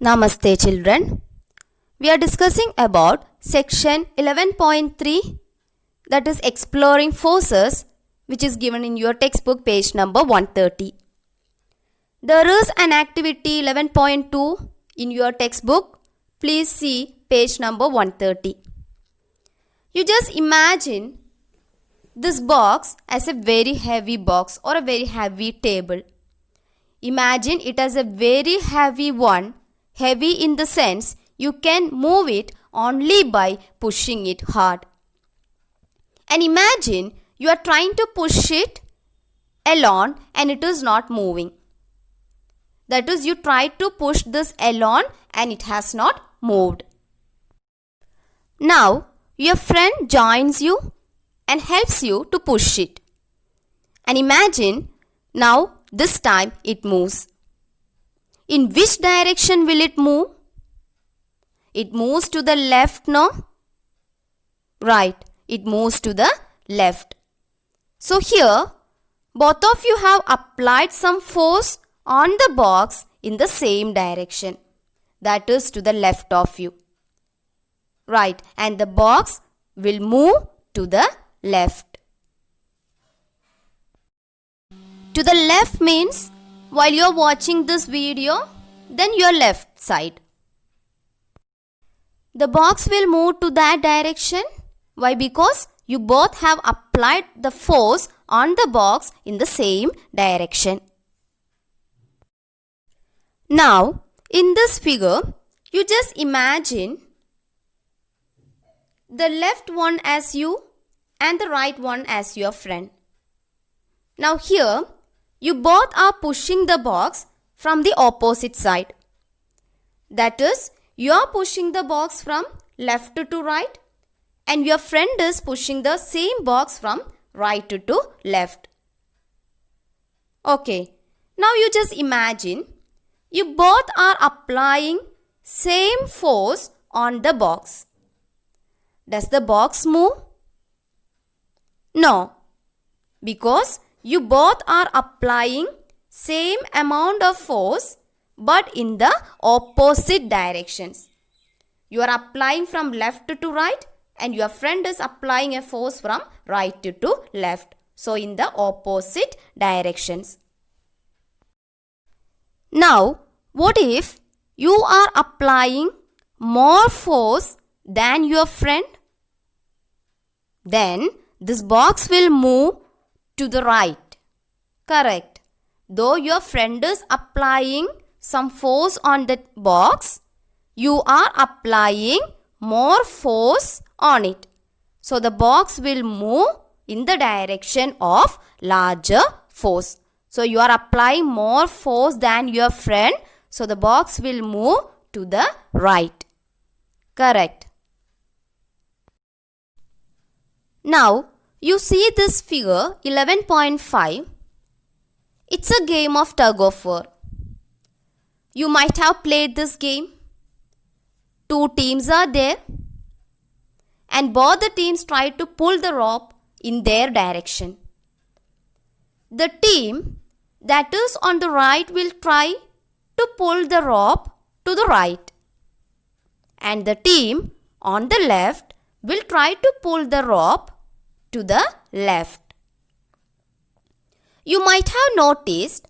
Namaste children. We are discussing about section 11.3, that is exploring forces, which is given in your textbook page number 130. There is an activity 11.2 in your textbook. Please see page number 130. You just imagine this box as a very heavy box or a very heavy table. Imagine it as a very heavy one. Heavy in the sense you can move it only by pushing it hard. And imagine you are trying to push it alone and it is not moving. That is, you try to push this alone and it has not moved. Now your friend joins you and helps you to push it. And imagine now this time it moves. In which direction will it move? It moves to the left, no? Right, it moves to the left. So here, both of you have applied some force on the box in the same direction. That is to the left of you. Right, and the box will move to the left. To the left means while you are watching this video, then your left side. The box will move to that direction. Why? Because you both have applied the force on the box in the same direction. Now, in this figure, you just imagine the left one as you and the right one as your friend. Now here, you both are pushing the box from the opposite side. That is, you are pushing the box from left to right and your friend is pushing the same box from right to left. Okay, now you just imagine you both are applying same force on the box. Does the box move? No, because you both are applying same amount of force but in the opposite directions. You are applying from left to right and your friend is applying a force from right to left. So in the opposite directions. Now, what if you are applying more force than your friend? Then this box will move to the right. Correct. Though your friend is applying some force on the box, you are applying more force on it. So the box will move in the direction of larger force. So you are applying more force than your friend. So the box will move to the right. Correct. Now, you see this figure 11.5. It's a game of tug of war. You might have played this game. Two teams are there and both the teams try to pull the rope in their direction. The team that is on the right will try to pull the rope to the right and the team on the left will try to pull the rope to the left. You might have noticed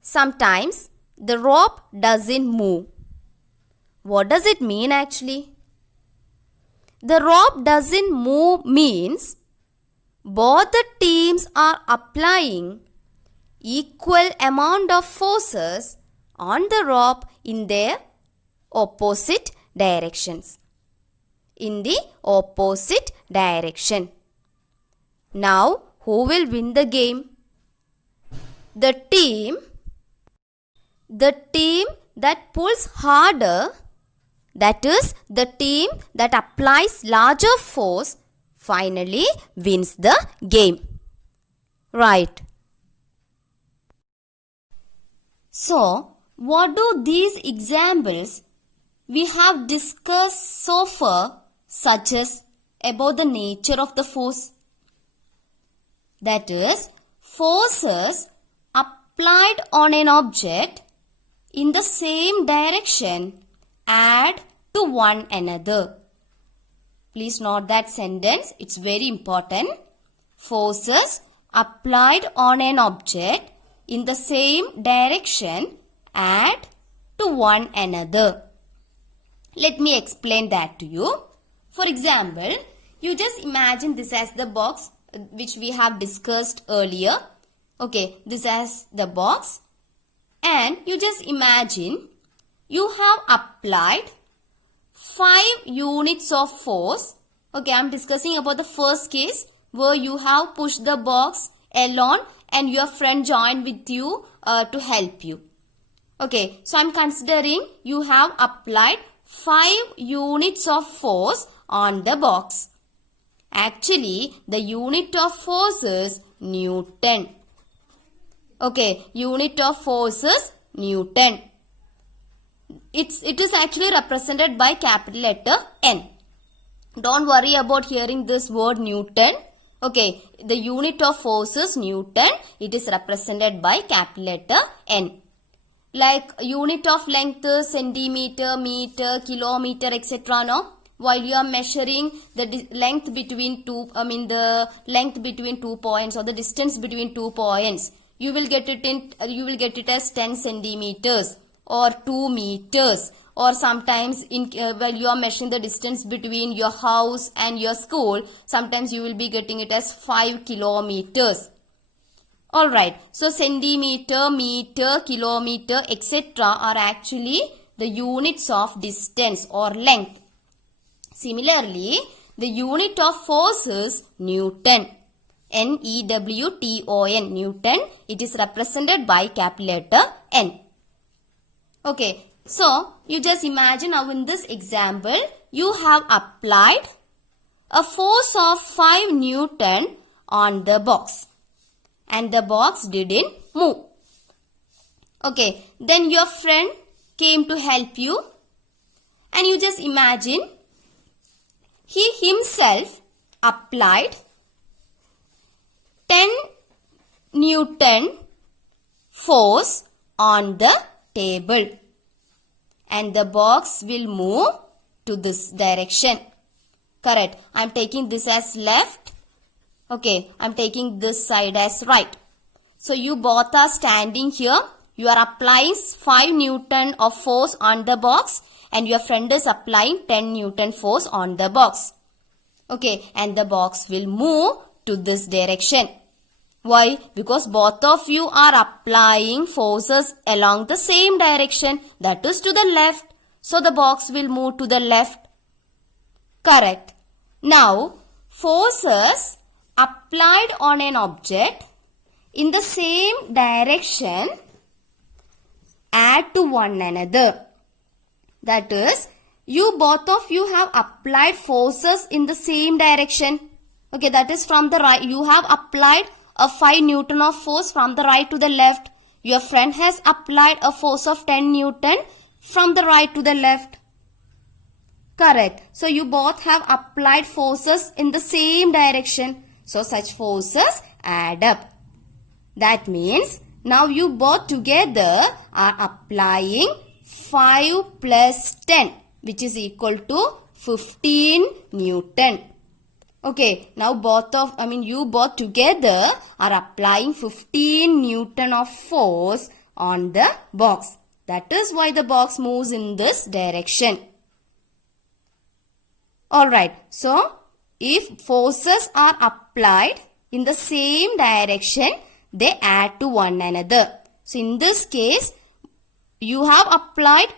sometimes the rope doesn't move. What does it mean actually? The rope doesn't move means both the teams are applying equal amount of forces on the rope in their opposite directions. In the opposite direction. Now, who will win the game? The team that pulls harder, that is, the team that applies larger force, finally wins the game. Right. So, what do these examples we have discussed so far suggest about the nature of the force? That is, forces applied on an object in the same direction add to one another. Please note that sentence, it's very important. Forces applied on an object in the same direction add to one another. Let me explain that to you. For example, you just imagine this as the box which we have discussed earlier. Okay, this as the box, and you just imagine you have applied 5 units of force. Okay, I am discussing about the first case where you have pushed the box alone and your friend joined with you to help you. Okay, so I am considering you have applied 5 units of force on the box. Actually, the unit of force is Newton. Okay, unit of force is Newton. It is actually represented by capital letter N. Don't worry about hearing this word Newton. Okay, the unit of force is Newton. It is represented by capital letter N. Like unit of length is centimeter, meter, kilometer, etc. No? While you are measuring the length between the length between 2 points or the distance between 2 points, you will get it as 10 centimeters or 2 meters, or sometimes while you are measuring the distance between your house and your school, sometimes you will be getting it as 5 kilometers. Alright, so centimeter, meter, kilometer, etc. are actually the units of distance or length. Similarly, the unit of force is Newton. N-E-W-T-O-N, Newton. It is represented by capital letter N. Okay, so you just imagine now in this example, you have applied a force of 5 Newton on the box. And the box didn't move. Okay, then your friend came to help you. And you just imagine he himself applied 10 Newton force on the table. And the box will move to this direction. Correct. I am taking this as left. Okay, I am taking this side as right. So you both are standing here. You are applying 5 Newton of force on the box and your friend is applying 10 Newton force on the box. Okay, and the box will move to this direction. Why? Because both of you are applying forces along the same direction, that is to the left. So the box will move to the left. Correct. Now, forces applied on an object in the same direction add to one another. That is, both of you have applied forces in the same direction. Okay, that is from the right. You have applied a 5 Newton of force from the right to the left. Your friend has applied a force of 10 Newton from the right to the left. Correct. So you both have applied forces in the same direction. So such forces add up. That means now you both together are applying 5 plus 10, which is equal to 15 Newton. Okay, now you both together are applying 15 Newton of force on the box. That is why the box moves in this direction. Alright, so if forces are applied in the same direction, they add to one another. So in this case, you have applied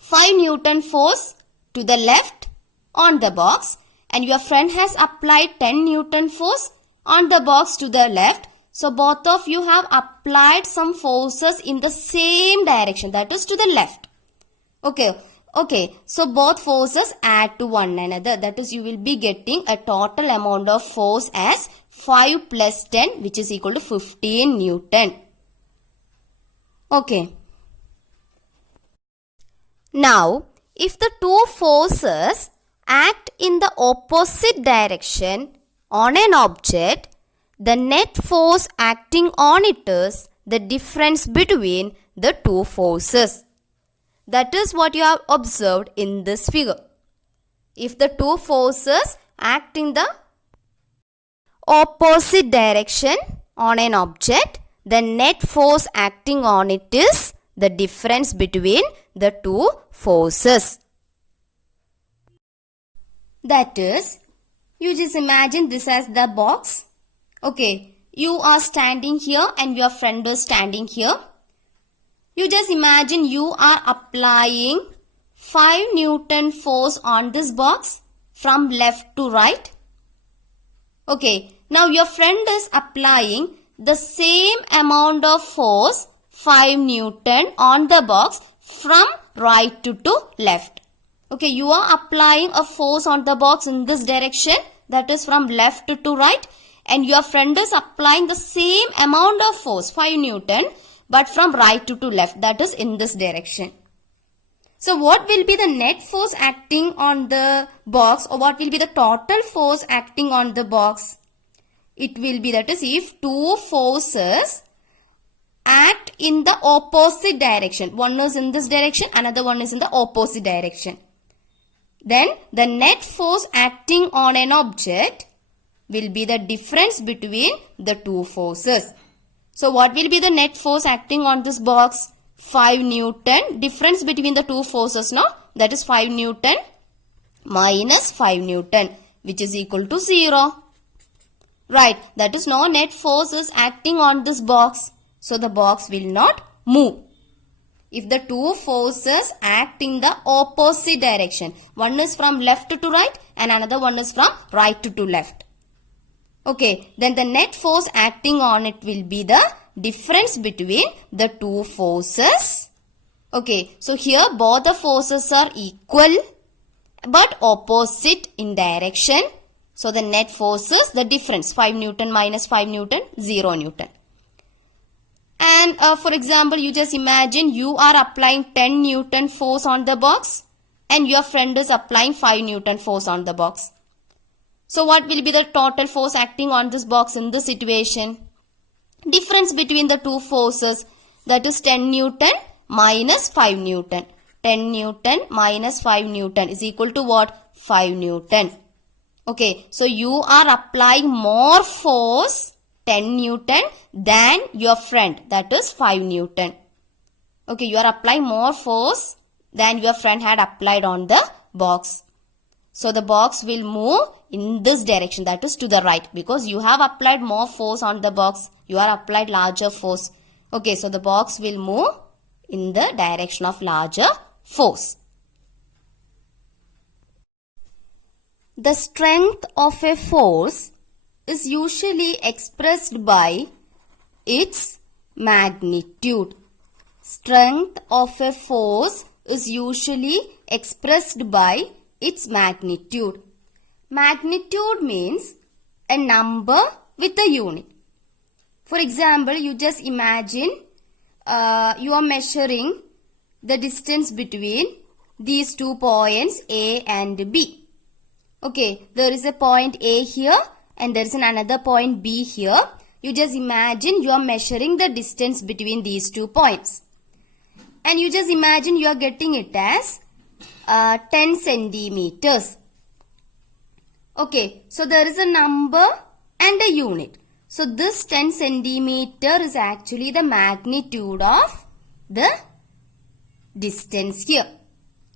5 Newton force to the left on the box and your friend has applied 10 Newton force on the box to the left. So both of you have applied some forces in the same direction, that is to the left. Okay, so both forces add to one another. That is, you will be getting a total amount of force as 5 plus 10, which is equal to 15 Newton. Okay. Now, if the two forces act in the opposite direction on an object, the net force acting on it is the difference between the two forces. That is what you have observed in this figure. If the two forces act in the opposite direction on an object, the net force acting on it is the difference between the two forces. That is, you just imagine this as the box. Okay, you are standing here and your friend is standing here. You just imagine you are applying 5 Newton force on this box from left to right. Okay, now your friend is applying the same amount of force, 5 Newton, on the box from right to left. Okay, you are applying a force on the box in this direction, that is from left to right, and your friend is applying the same amount of force, 5 Newton, but from right to left, that is in this direction. So what will be the net force acting on the box, or what will be the total force acting on the box? It will be, that is, if two forces act in the opposite direction. One is in this direction, another one is in the opposite direction. Then the net force acting on an object will be the difference between the two forces. So what will be the net force acting on this box? 5 Newton. Difference between the two forces now, that is 5 Newton minus 5 Newton, which is equal to 0. Right, that is no net force is acting on this box. So the box will not move. If the two forces act in the opposite direction, one is from left to right and another one is from right to left. Okay, then the net force acting on it will be the difference between the two forces. Okay, so here both the forces are equal but opposite in direction. So the net force is the difference, 5 Newton minus 5 Newton, 0 Newton. And for example, you just imagine you are applying 10 Newton force on the box and your friend is applying 5 Newton force on the box. So what will be the total force acting on this box in this situation? Difference between the two forces, that is 10 Newton minus 5 Newton. 10 Newton minus 5 Newton is equal to what? 5 Newton. Okay, so you are applying more force, 10 Newton, than your friend, that is 5 Newton. Okay, you are applying more force than your friend had applied on the box. So the box will move in this direction, that is to the right, because you have applied more force on the box. You are applied larger force. Okay, so the box will move in the direction of larger force. The strength of a force is usually expressed by its magnitude. Strength of a force is usually expressed by its magnitude. Magnitude means a number with a unit. For example, you just imagine you are measuring the distance between these 2 points A and B. Okay, there is a point A here and there is another point B here. You just imagine you are measuring the distance between these 2 points. And you just imagine you are getting it as 10 centimeters. Okay, so there is a number and a unit. So this 10 centimeter is actually the magnitude of the distance here.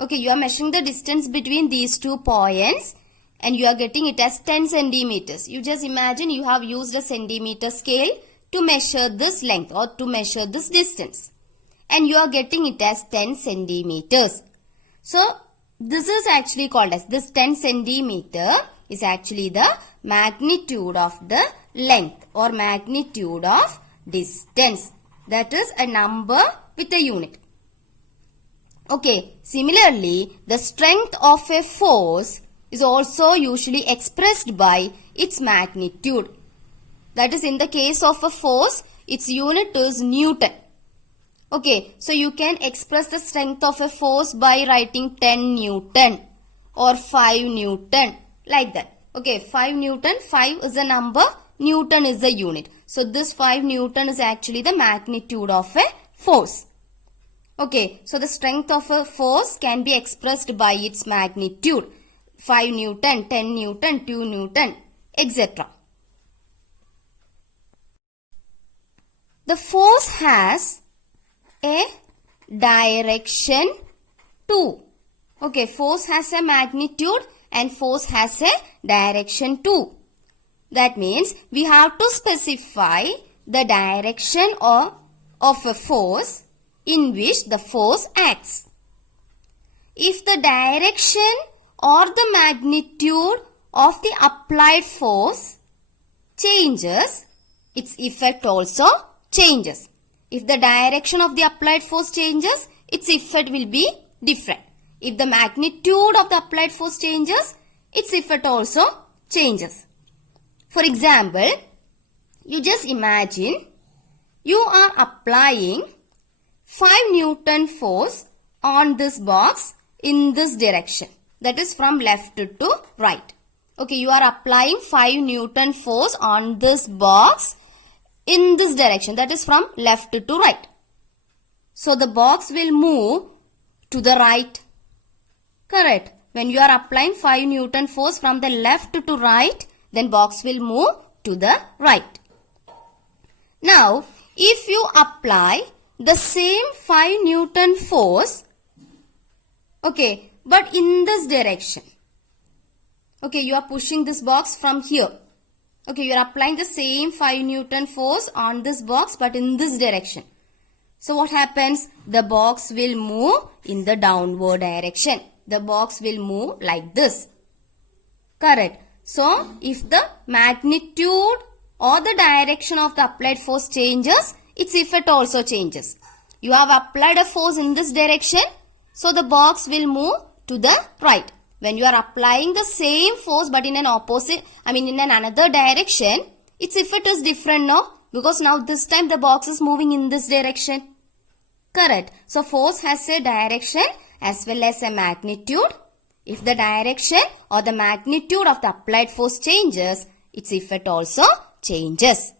Okay, you are measuring the distance between these 2 points and you are getting it as 10 centimeters. You just imagine you have used a centimeter scale to measure this length or to measure this distance. And you are getting it as 10 centimeters. So this is actually called as, this 10 centimeter is actually the magnitude of the length or magnitude of distance. That is a number with a unit. Okay, similarly, the strength of a force is also usually expressed by its magnitude. That is, in the case of a force, its unit is Newton. Okay, so you can express the strength of a force by writing 10 Newton or 5 Newton, like that. Okay, 5 Newton, 5 is a number, Newton is the unit. So this 5 Newton is actually the magnitude of a force. Okay, so the strength of a force can be expressed by its magnitude. 5 Newton, 10 Newton, 2 Newton, etc. The force has a direction too. Okay, force has a magnitude and force has a direction too. That means we have to specify the direction of a force in which the force acts. If the direction or the magnitude of the applied force changes, its effect also changes. If the direction of the applied force changes, its effect will be different. If the magnitude of the applied force changes, its effect also changes. For example, you just imagine you are applying 5 Newton force on this box in this direction. That is from left to right. Okay, you are applying 5 Newton force on this box in this direction. That is from left to right. So the box will move to the right. Correct. When you are applying 5 Newton force from the left to right, then box will move to the right. Now, if you apply the same 5 Newton force, okay, but in this direction. Okay, you are pushing this box from here. Okay, you are applying the same 5 Newton force on this box but in this direction. So what happens? The box will move in the downward direction. The box will move like this. Correct. So if the magnitude or the direction of the applied force changes, its effect also changes. You have applied a force in this direction, so the box will move to the right. When you are applying the same force but in an opposite, in another direction, its effect is different now, because now this time the box is moving in this direction. Correct. So force has a direction as well as a magnitude. If the direction or the magnitude of the applied force changes, its effect also changes.